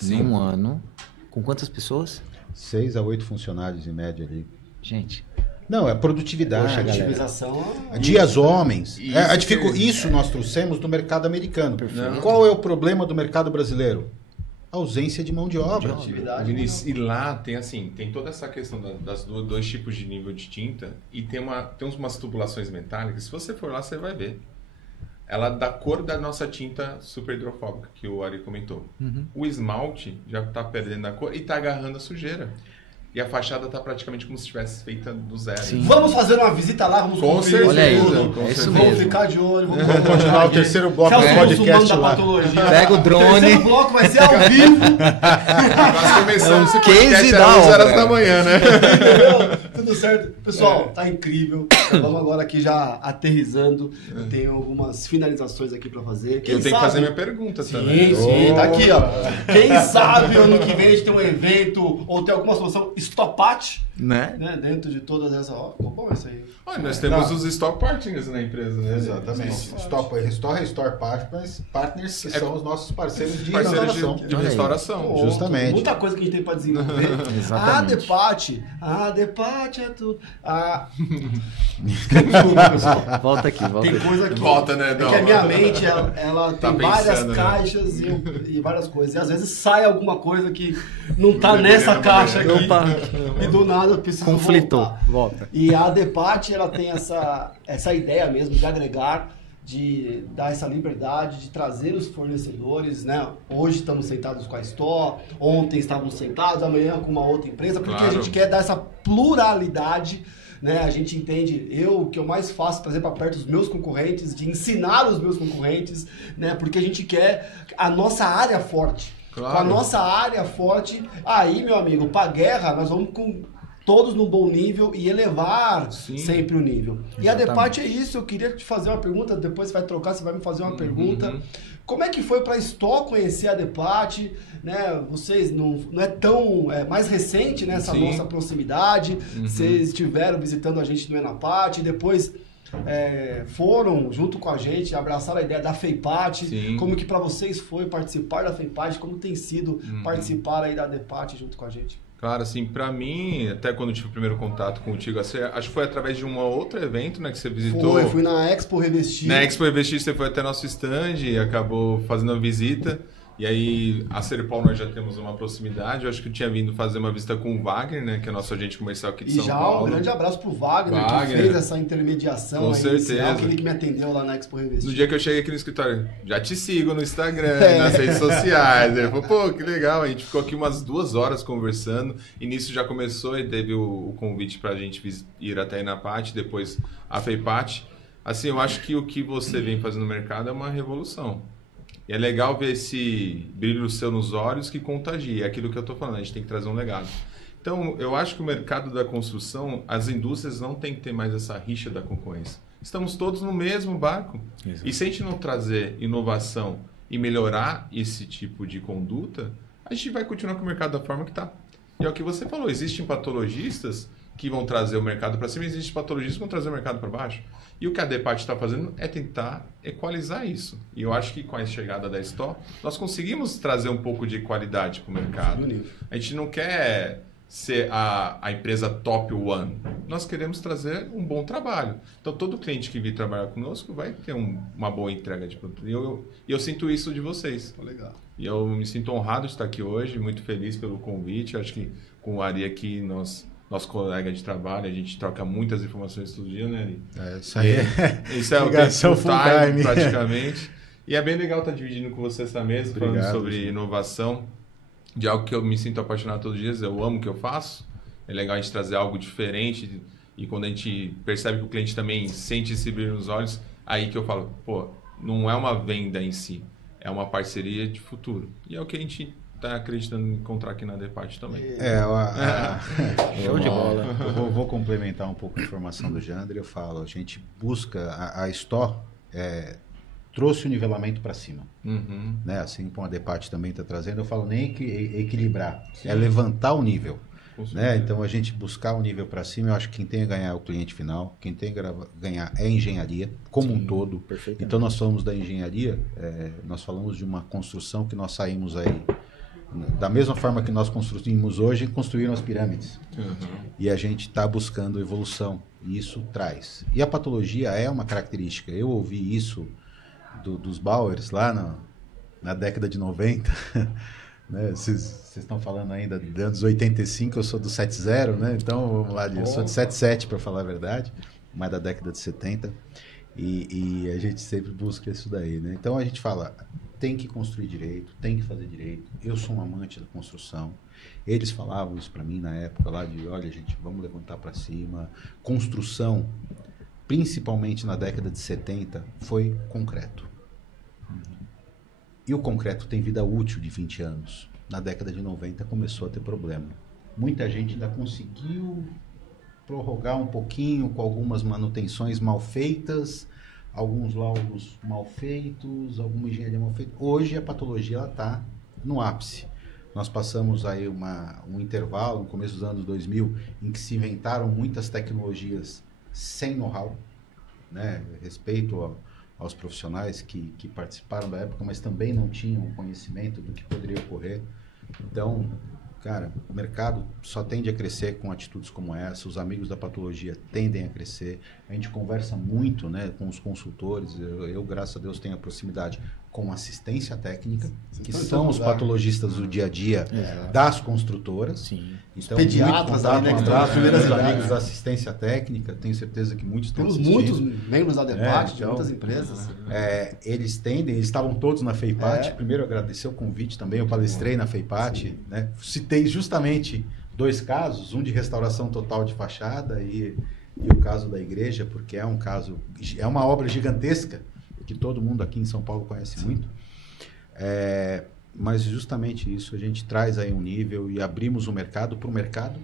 num ano, com quantas pessoas? 6 a 8 funcionários em média ali. Gente... Não, é produtividade. Otimização. Dias homens. Isso nós trouxemos do mercado americano. Qual é o problema do mercado brasileiro? A ausência de mão de obra. E lá tem toda essa questão das dois tipos de nível de tinta e tem umas tubulações metálicas. Se você for lá, você vai ver. Ela da cor da nossa tinta super hidrofóbica, que o Ari comentou. O esmalte já está perdendo a cor e está agarrando a sujeira. E a fachada está praticamente como se estivesse feita do zero. Sim. Vamos fazer uma visita lá, vamos com certeza. Olha aí, vamos ficar de olho, vamos continuar o terceiro bloco do podcast lá. Pega o drone. O terceiro bloco vai ser ao vivo. Nós começamos esse podcast às 11 horas da manhã, né? Entendeu? Tudo certo. Pessoal, tá incrível. Vamos agora aqui já aterrissando. Eu tenho algumas finalizações aqui para fazer. Eu tenho que fazer minha pergunta também. Sim, tá aqui, ó. Quem sabe ano que vem a gente tem um evento ou tem alguma solução Stopat, né? Dentro de todas essas... Ficou bom isso aí. Olha, nós temos os Store Partners na empresa, né? Exatamente. Store Partners que são os nossos parceiros de restauração. De restauração. Justamente. Muita coisa que a gente tem para desenvolver. Exatamente. A Depate é tudo. Volta aqui. Tem coisa que... Volta, né? É que a minha mente, ela tem várias caixas e várias coisas. E às vezes sai alguma coisa que não tá nessa caixa aqui. E do nada eu preciso volta. E a Depate, ela tem essa ideia mesmo de agregar, de dar essa liberdade, de trazer os fornecedores, né? Hoje estamos sentados com a Store, ontem estávamos sentados, amanhã com uma outra empresa, porque a gente quer dar essa pluralidade, né? A gente entende, o que eu mais faço é trazer para perto os meus concorrentes, de ensinar os meus concorrentes, né? Porque a gente quer a nossa área forte. Claro. Com a nossa área forte, aí, meu amigo, para guerra, nós vamos com todos no bom nível e elevar Sim. sempre o nível. E a Exatamente. Depart é isso, eu queria te fazer uma pergunta, depois você vai trocar, você vai me fazer uma pergunta. Como é que foi para a Stó conhecer a Depart? Né? Vocês não é tão... É mais recente, né, essa Sim. nossa proximidade. Vocês estiveram visitando a gente no Enapart, depois foram junto com a gente, abraçaram a ideia da FEIPAT. Sim. Como que para vocês foi participar da FEIPAT? Como tem sido participar aí da Depart junto com a gente? Claro, assim, pra mim, até quando eu tive o primeiro contato contigo, assim, acho que foi através de um outro evento, né, que você visitou. Fui na Expo Revestir. Na Expo Revestir, você foi até nosso stand e acabou fazendo a visita. E aí, a Serpol nós já temos uma proximidade. Eu acho que eu tinha vindo fazer uma visita com o Wagner, né, que é nosso agente comercial aqui de São Paulo. Um grande abraço pro Wagner, que fez essa intermediação. Com aí, certeza. inicial, aquele que me atendeu lá na Expo Revestir. No dia que eu cheguei aqui no escritório, já te sigo no Instagram, nas redes sociais. Ele falou, pô, que legal. A gente ficou aqui umas 2 horas conversando. E nisso já começou e teve o convite pra gente ir até a Enapart, depois a FEIPAT. Assim, eu acho que o que você vem fazendo no mercado é uma revolução. E é legal ver esse brilho seu nos olhos que contagia. É aquilo que eu tô falando, a gente tem que trazer um legado. Então, eu acho que o mercado da construção, as indústrias não tem que ter mais essa rixa da concorrência. Estamos todos no mesmo barco. Exato. E se a gente não trazer inovação e melhorar esse tipo de conduta, a gente vai continuar com o mercado da forma que está. E é o que você falou, existem patologistas que vão trazer o mercado para cima, existem patologistas que vão trazer o mercado para baixo. E o que a Depart está fazendo é tentar equalizar isso. E eu acho que com a chegada da Stó, nós conseguimos trazer um pouco de qualidade para o mercado. A gente não quer ser a empresa top one. Nós queremos trazer um bom trabalho. Então, todo cliente que vir trabalhar conosco vai ter uma boa entrega de produto. E eu sinto isso de vocês. Legal. E eu me sinto honrado de estar aqui hoje, muito feliz pelo convite. Acho que com o Ari aqui, nosso colega de trabalho, a gente troca muitas informações todo dia, né, Ari? Isso aí Isso é o ligação tempo full time. praticamente. E é bem legal estar dividindo com você essa mesa, falando sobre inovação, de algo que eu me sinto apaixonado todos os dias. Eu amo o que eu faço. É legal a gente trazer algo diferente. E quando a gente percebe que o cliente também sente esse brilho nos olhos, aí que eu falo, pô, não é uma venda em si, é uma parceria de futuro. E é o que a gente está acreditando em encontrar aqui na Depart também. Show de bola. Eu vou complementar um pouco a informação do Jandre. Eu falo, a gente busca, a Stó trouxe o nivelamento para cima. Né? Assim como a Depart também está trazendo, eu falo nem equilibrar, é levantar o nível. Né? Então, a gente buscar o nível para cima, eu acho que quem tem a ganhar é o cliente final, quem tem a ganhar é a engenharia, como um todo. Então, nós somos da engenharia, nós falamos de uma construção que nós saímos aí, da mesma forma que nós construímos hoje, construíram as pirâmides. E a gente está buscando evolução, e isso traz. E a patologia é uma característica. Eu ouvi isso dos Bauers lá na década de 90. Né? Vocês estão falando ainda de anos 85, eu sou do 70, né? Então, vamos lá, eu sou de 77, para falar a verdade, mais da década de 70, e a gente sempre busca isso daí, né? Então, a gente fala, tem que construir direito, tem que fazer direito, eu sou um amante da construção, eles falavam isso para mim na época lá de, olha, gente, vamos levantar para cima, construção, principalmente na década de 70, foi concreto. E o concreto tem vida útil de 20 anos. Na década de 90 começou a ter problema. Muita gente ainda conseguiu prorrogar um pouquinho com algumas manutenções mal feitas, alguns laudos mal feitos, alguma engenharia mal feita. Hoje a patologia está no ápice. Nós passamos aí um intervalo, no começo dos anos 2000, em que se inventaram muitas tecnologias sem know-how, né? Respeito aos profissionais que participaram da época, mas também não tinham conhecimento do que poderia ocorrer. Então, cara, o mercado só tende a crescer com atitudes como essa, os amigos da patologia tendem a crescer, a gente conversa muito, né, com os consultores, eu graças a Deus tenho a proximidade com assistência técnica, que são os patologistas do dia a dia das construtoras. Sim. Então, pediatras, primeiros amigos da assistência técnica, tenho certeza que muitos estão assistindo. Temos muitos membros da Depart, de muitas empresas. Eles estavam todos na FEIPAT. Primeiro, agradecer o convite também, eu palestrei na FEIPAT, né? Citei justamente 2 casos, um de restauração total de fachada e o caso da igreja, porque é uma obra gigantesca, que todo mundo aqui em São Paulo conhece muito. Mas justamente isso, a gente traz aí um nível e abrimos o mercado para o mercado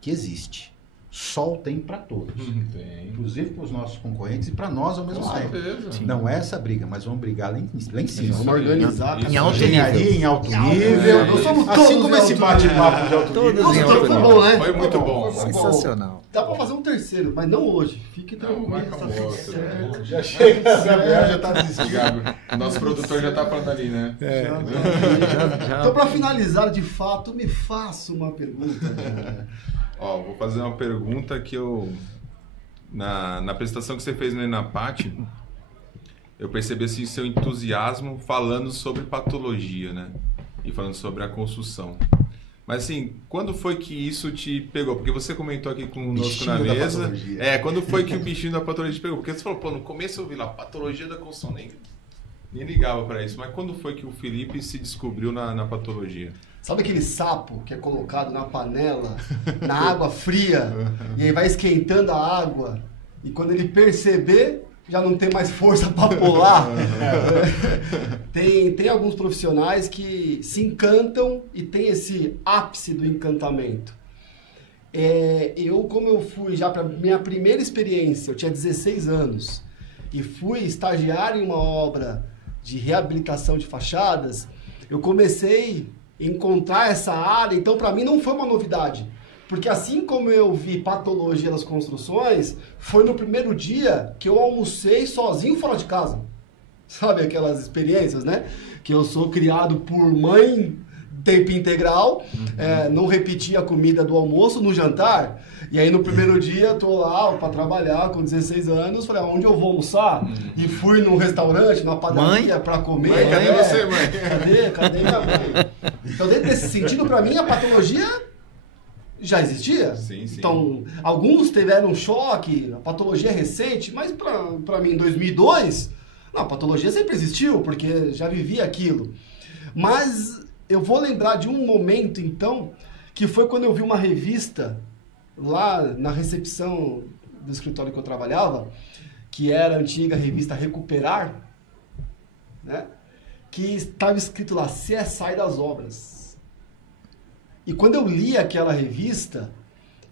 que existe. Sol tem para todos. Tem. Inclusive para os nossos concorrentes e para nós ao mesmo tempo. Certeza. Não é essa briga, mas vamos brigar lá em cima. Vamos organizar. Em alto Engenharia em alto nível. Nós somos Assim todos como em esse alto bate-papo de alto Todos nível. em Nossa, alto foi nível. bom, né? Foi muito bom. Foi Sensacional. Dá pra fazer um terceiro, mas não hoje. Fique Não, tranquilo. marca tá um tudo outro, certo. né? Já chega, o Gabriel já tá desistindo. Obrigado. Nosso produtor já tá falando ali, né? Então, pra finalizar, de fato, me faça uma pergunta. Ó, vou fazer uma pergunta que eu... Na apresentação que você fez no Enapate, eu percebi assim, seu entusiasmo falando sobre patologia, né? E falando sobre a construção. Mas assim, quando foi que isso te pegou? Porque você comentou aqui conosco na Bichinho da mesa. patologia. Quando foi que o bichinho da patologia te pegou? Porque você falou, pô, no começo eu vi lá, patologia da construção, nem ligava para isso. Mas quando foi que o Felipe se descobriu na patologia? Sabe aquele sapo que é colocado na panela, na água fria, e aí vai esquentando a água, e quando ele perceber, já não tem mais força para pular? Tem alguns profissionais que se encantam e tem esse ápice do encantamento. Como eu fui já para minha primeira experiência, eu tinha 16 anos, e fui estagiário em uma obra de reabilitação de fachadas, eu comecei a encontrar essa área, então para mim não foi uma novidade. Porque assim como eu vi patologia nas construções, foi no primeiro dia que eu almocei sozinho fora de casa. Sabe aquelas experiências, né? Que eu sou criado por mãe tempo integral, não repetia a comida do almoço no jantar. E aí no primeiro dia, tô lá para trabalhar com 16 anos, falei, onde eu vou almoçar? E fui num restaurante, numa padaria para comer. Mãe, cadê você, mãe? Cadê minha mãe? Então, dentro desse sentido, para mim, a patologia já existia. Sim, sim. Então, alguns tiveram um choque, a patologia é recente, mas para mim, em 2002, não, a patologia sempre existiu, porque já vivia aquilo. Mas eu vou lembrar de um momento, então, que foi quando eu vi uma revista lá na recepção do escritório que eu trabalhava, que era a antiga revista Recuperar, né? Que estava escrito lá, CSI das obras. E quando eu li aquela revista,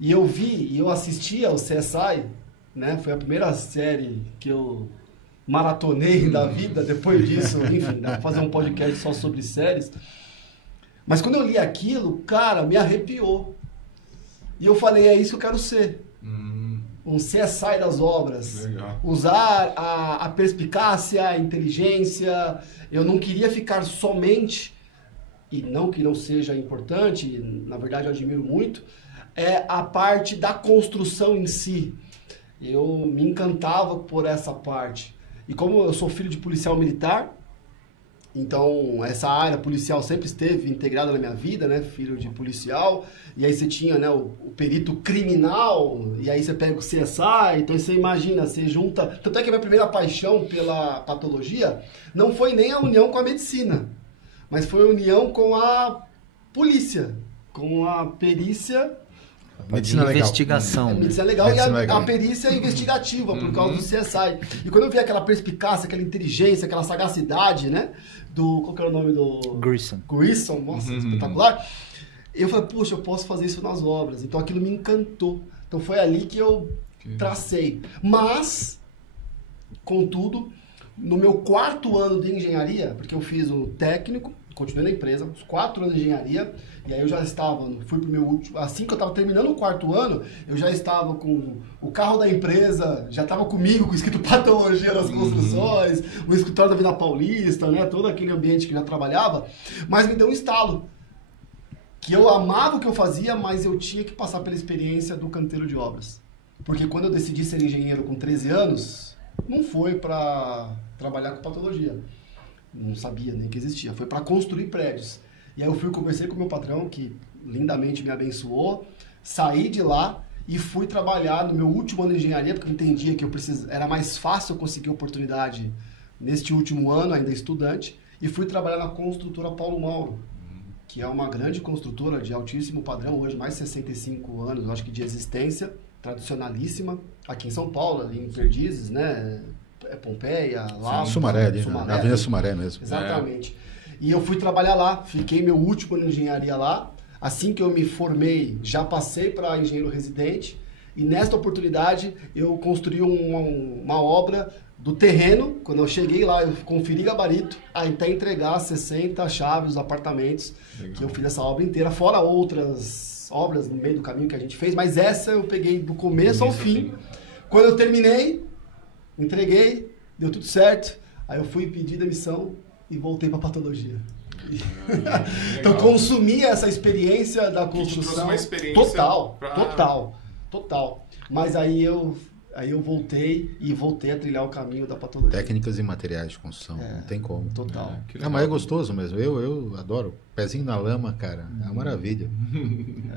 e eu assistia ao CSI, né? Foi a primeira série que eu maratonei da vida, depois disso, enfim, dá pra fazer um podcast só sobre séries. Mas quando eu li aquilo, cara, me arrepiou. E eu falei, é isso que eu quero ser. Um CSI das obras. Legal. Usar a perspicácia, a inteligência. Eu não queria ficar somente, e não que não seja importante, na verdade eu admiro muito, a parte da construção em si. Eu me encantava por essa parte. E como eu sou filho de policial militar, então essa área policial sempre esteve integrada na minha vida, né? Filho de policial, e aí você tinha, né, o perito criminal, e aí você pega o CSI, então você imagina, você junta... Tanto é que a minha primeira paixão pela patologia não foi nem a união com a medicina, mas foi a união com a polícia, com a perícia... Medicina legal. Investigação. Medicina legal Medicina e a legal. perícia investigativa, por causa do CSI. E quando eu vi aquela perspicácia, aquela inteligência, aquela sagacidade, né? Qual que era o nome do... Grissom, nossa, espetacular. Eu falei, puxa, eu posso fazer isso nas obras. Então aquilo me encantou. Então foi ali que eu tracei. Mas, contudo, no meu 4º ano de engenharia, porque eu fiz o técnico, continuei na empresa, os 4 anos de engenharia, e aí eu já estava, fui pro meu último, assim que eu estava terminando o 4º ano, eu já estava com o carro da empresa, já estava comigo, com escrito patologia nas construções, o escritório da Vila Paulista, né, todo aquele ambiente que eu já trabalhava, mas me deu um estalo, que eu amava o que eu fazia, mas eu tinha que passar pela experiência do canteiro de obras. Porque quando eu decidi ser engenheiro com 13 anos, não foi para trabalhar com patologia. Não sabia nem que existia. Foi para construir prédios. E aí eu fui, conversei com o meu patrão, que lindamente me abençoou, saí de lá e fui trabalhar no meu último ano de engenharia, porque eu entendia que era mais fácil eu conseguir oportunidade neste último ano, ainda estudante, e fui trabalhar na construtora Paulo Mauro, que é uma grande construtora de altíssimo padrão, hoje mais de 65 anos, eu acho que de existência, tradicionalíssima, aqui em São Paulo, ali em Perdizes, né? Pompeia, lá. Sumaré, ali, na Avenida Sumaré mesmo. Exatamente. E eu fui trabalhar lá, fiquei meu último ano de engenharia lá, Assim que eu me formei, já passei para engenheiro residente. E nesta oportunidade, eu construí uma obra do terreno. Quando eu cheguei lá, eu conferi gabarito, até entregar 60 chaves dos apartamentos. Legal. Que eu fiz essa obra inteira, fora outras obras no meio do caminho que a gente fez. Mas essa eu peguei do começo ao fim. Quando eu terminei, entreguei, deu tudo certo. Aí eu fui pedir demissão e voltei para patologia. Então consumi essa experiência da construção. Uma experiência total. Mas aí eu voltei a trilhar o caminho da patologia. Técnicas e materiais de construção, não tem como. Total. Mas é gostoso mesmo. Eu adoro. Pezinho na lama, cara, é uma maravilha.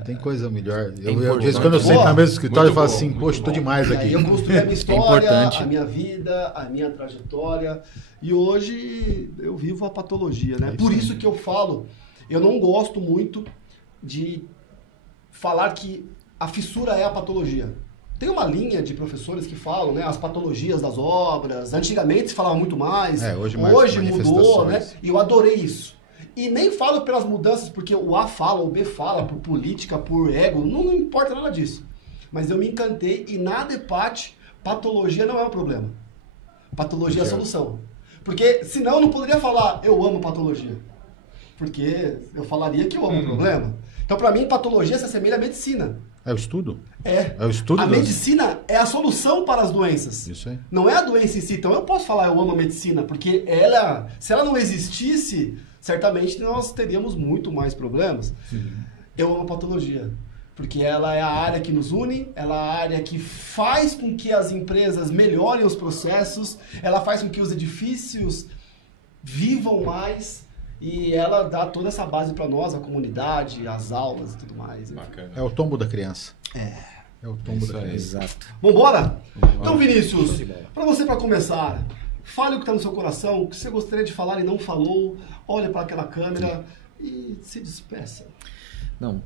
Tem coisa melhor. Eu quando eu sento na mesa do escritório, eu falo assim, poxa, tô demais aqui. Aí eu construí a minha história, a minha vida, a minha trajetória. E hoje eu vivo a patologia, né? Por isso que eu falo, eu não gosto muito de falar que a fissura é a patologia. Tem uma linha de professores que falam, né, as patologias das obras. Antigamente se falava muito mais. Hoje mudou, né? E eu adorei isso. E nem falo pelas mudanças, porque o A fala, o B fala, por política, por ego, não importa nada disso. Mas eu me encantei e na DEPAT, patologia não é um problema. Patologia é a solução. Porque senão eu não poderia falar, eu amo patologia. Porque eu falaria que eu amo o problema. Então, para mim, patologia se assemelha à medicina. É o estudo? É. É o estudo. A medicina é a solução para as doenças. Isso aí. Não é a doença em si. Então, eu posso falar, eu amo a medicina, porque ela, se ela não existisse, certamente nós teríamos muito mais problemas. Sim. Eu amo a patologia. Porque ela é a área que nos une, ela é a área que faz com que as empresas melhorem os processos, ela faz com que os edifícios vivam mais e ela dá toda essa base para nós, a comunidade, as aulas e tudo mais. Bacana. É o tombo da criança. É o tombo da criança. Exato. Vambora? Então, Vinícius, para você, para começar, fale o que está no seu coração, o que você gostaria de falar e não falou, olhe para aquela câmera e se despeça. Não.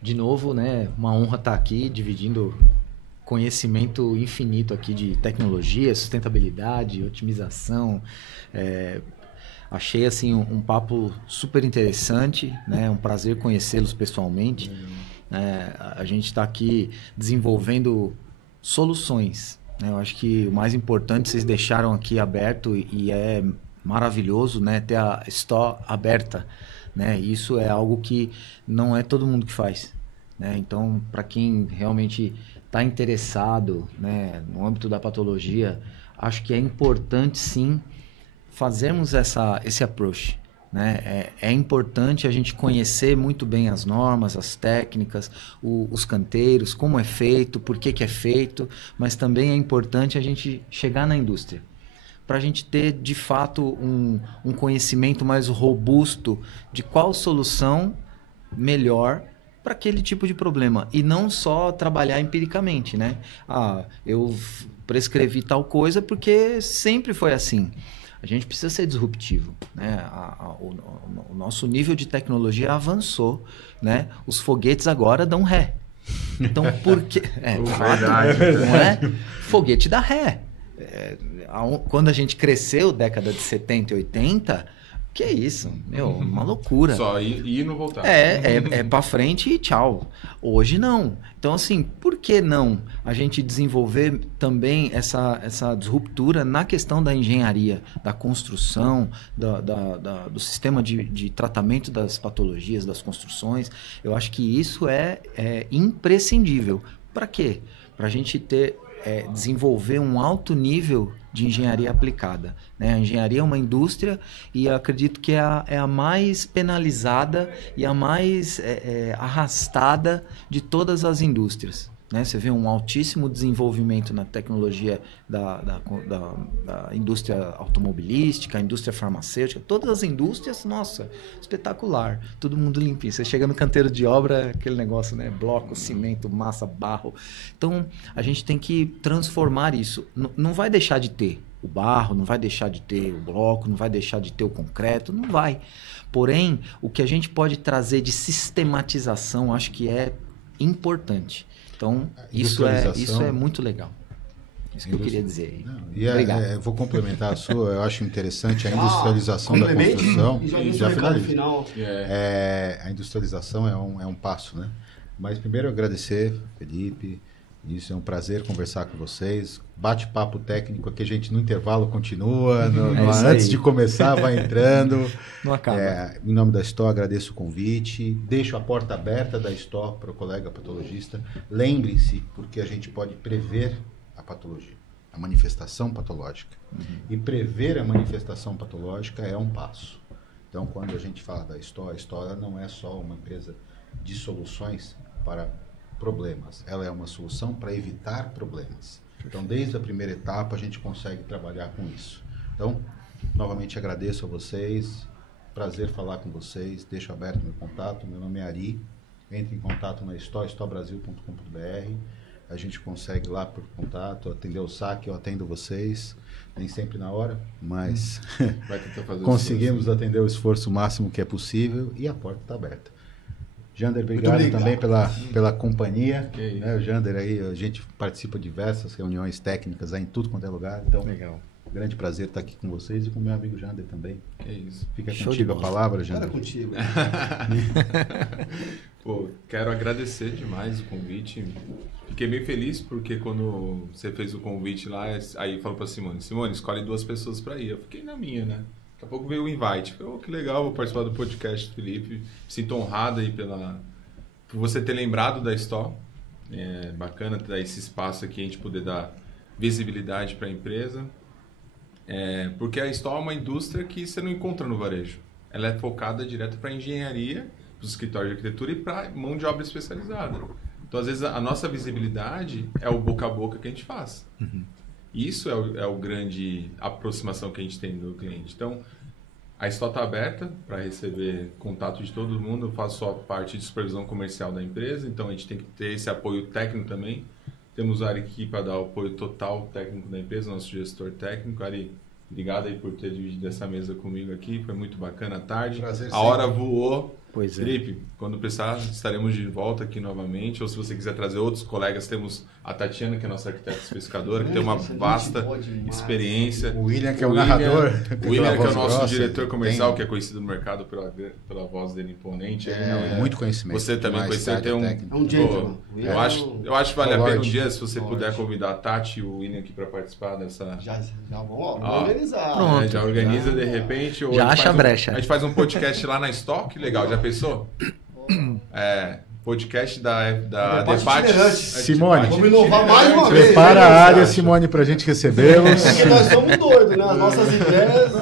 De novo, né, uma honra estar aqui dividindo conhecimento infinito aqui de tecnologia, sustentabilidade, otimização. Achei assim um papo super interessante, né, um prazer conhecê-los pessoalmente. A gente está aqui desenvolvendo soluções. Né? Eu acho que o mais importante vocês deixaram aqui aberto e é maravilhoso, né, ter a store aberta. Né? Isso é algo que não é todo mundo que faz. Né? Então, para quem realmente está interessado, né, no âmbito da patologia, acho que é importante sim fazermos esse approach. Né? É importante a gente conhecer muito bem as normas, as técnicas, os canteiros, como é feito, por que é feito, mas também é importante a gente chegar na indústria, para a gente ter, de fato, um conhecimento mais robusto de qual solução melhor para aquele tipo de problema. E não só trabalhar empiricamente, né? Eu prescrevi tal coisa porque sempre foi assim. A gente precisa ser disruptivo, né? O nosso nível de tecnologia avançou, né? Os foguetes agora dão ré. Então, por que... verdade, não é? Foguete dá ré. Quando a gente cresceu, década de 70 e 80, que é isso? Uma loucura. Só ir e não voltar. É pra frente e tchau. Hoje não. Então, assim, por que não a gente desenvolver também essa disruptura na questão da engenharia, da construção, do sistema de tratamento das patologias, das construções? Eu acho que isso é imprescindível. Para quê? Para a gente desenvolver um alto nível de engenharia aplicada. Né? A engenharia é uma indústria e eu acredito que é a mais penalizada e a mais arrastada de todas as indústrias. Né? Você vê um altíssimo desenvolvimento na tecnologia da indústria automobilística, indústria farmacêutica, todas as indústrias, nossa, espetacular, todo mundo limpinho. Você chega no canteiro de obra, aquele negócio, né? Bloco, cimento, massa, barro. Então, a gente tem que transformar isso. Não vai deixar de ter o barro, não vai deixar de ter o bloco, não vai deixar de ter o concreto, não vai. Porém, o que a gente pode trazer de sistematização, acho que é importante. Então, isso é muito legal. Isso que eu queria dizer. Não, Obrigado. eu vou complementar a sua, eu acho interessante a industrialização da construção. Já finalizo. Final. A industrialização é um passo, né? Mas primeiro agradecer, Felipe. Isso é um prazer conversar com vocês. Bate-papo técnico aqui, a gente no intervalo continua. Antes de começar, vai entrando. Não acaba. Em nome da Stó, agradeço o convite. Deixo a porta aberta da Stó para o colega patologista. Lembre-se, porque a gente pode prever a patologia, a manifestação patológica. E prever a manifestação patológica é um passo. Então, quando a gente fala da Stó, a Stó não é só uma empresa de soluções para problemas. Ela é uma solução para evitar problemas. Então, desde a primeira etapa, a gente consegue trabalhar com isso. Então, novamente agradeço a vocês. Prazer falar com vocês. Deixo aberto meu contato. Meu nome é Ari. Entre em contato na stobrasil.com.br. A gente consegue lá por contato, atender o saque, eu atendo vocês. Nem sempre na hora, mas vai tentar fazer conseguimos atender o esforço máximo que é possível e a porta está aberta. Jander, obrigado também pela companhia. Né? O Jander aí, a gente participa de diversas reuniões técnicas aí em tudo quanto é lugar. Então, legal. Grande prazer estar aqui com vocês e com meu amigo Jander também. É isso. Fica contigo a palavra, Jander. Era contigo. Pô, quero agradecer demais o convite. Fiquei bem feliz porque quando você fez o convite lá, aí falou pra Simone, escolhe 2 pessoas para ir. Eu fiquei na minha, né? Daqui a pouco veio o invite. Falei, que legal, vou participar do podcast do Felipe. Me sinto honrado aí por você ter lembrado da Stó. É bacana dar esse espaço aqui, a gente poder dar visibilidade para a empresa. Porque a Stó é uma indústria que você não encontra no varejo. Ela é focada direto para engenharia, para os escritórios de arquitetura e para mão de obra especializada. Então, às vezes, a nossa visibilidade é o boca a boca que a gente faz. Isso é o grande aproximação que a gente tem do cliente. Então, a Stó está aberta para receber contato de todo mundo. Eu faço só parte de supervisão comercial da empresa, então a gente tem que ter esse apoio técnico também. Temos o Ari aqui para dar o apoio total técnico da empresa, nosso gestor técnico. Ari, obrigado aí por ter dividido essa mesa comigo aqui, foi muito bacana a tarde. Prazer, a hora voou. Pois é. Felipe, quando precisar, estaremos de volta aqui novamente. Ou se você quiser trazer outros colegas, temos a Tatiana, que é nossa arquiteta especificadora, que tem uma vasta experiência. O William, que é o narrador. O William, que é o nosso diretor comercial, que é conhecido no mercado pela voz dele imponente. Muito conhecimento. Você também conheceu. Tem um gentleman. Eu acho que vale a pena um dia, se você puder convidar a Tati e o William aqui para participar dessa... Já vamos organizar. Pronto. Já organiza de repente. Já acha a brecha. A gente faz um podcast lá na Stock, legal, já pensou? Podcast da Debate. Simone, vamos inovar mais uma vez. Prepara a área, Simone, pra gente recebê-los. Porque nós somos doidos, né? As nossas ideias,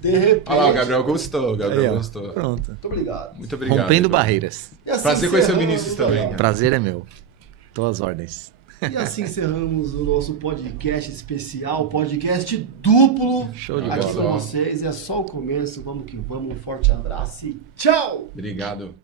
de repente... Olha lá, o Gabriel gostou. Gostou. Pronto. Muito obrigado. Muito obrigado. Rompendo barreiras. Assim prazer conhecer o Vinícius também. Cara. Prazer é meu. Tô às ordens. E assim encerramos o nosso podcast especial, podcast duplo. Show de bola. Aqui com vocês. É só o começo. Vamos que vamos. Um forte abraço e tchau! Obrigado.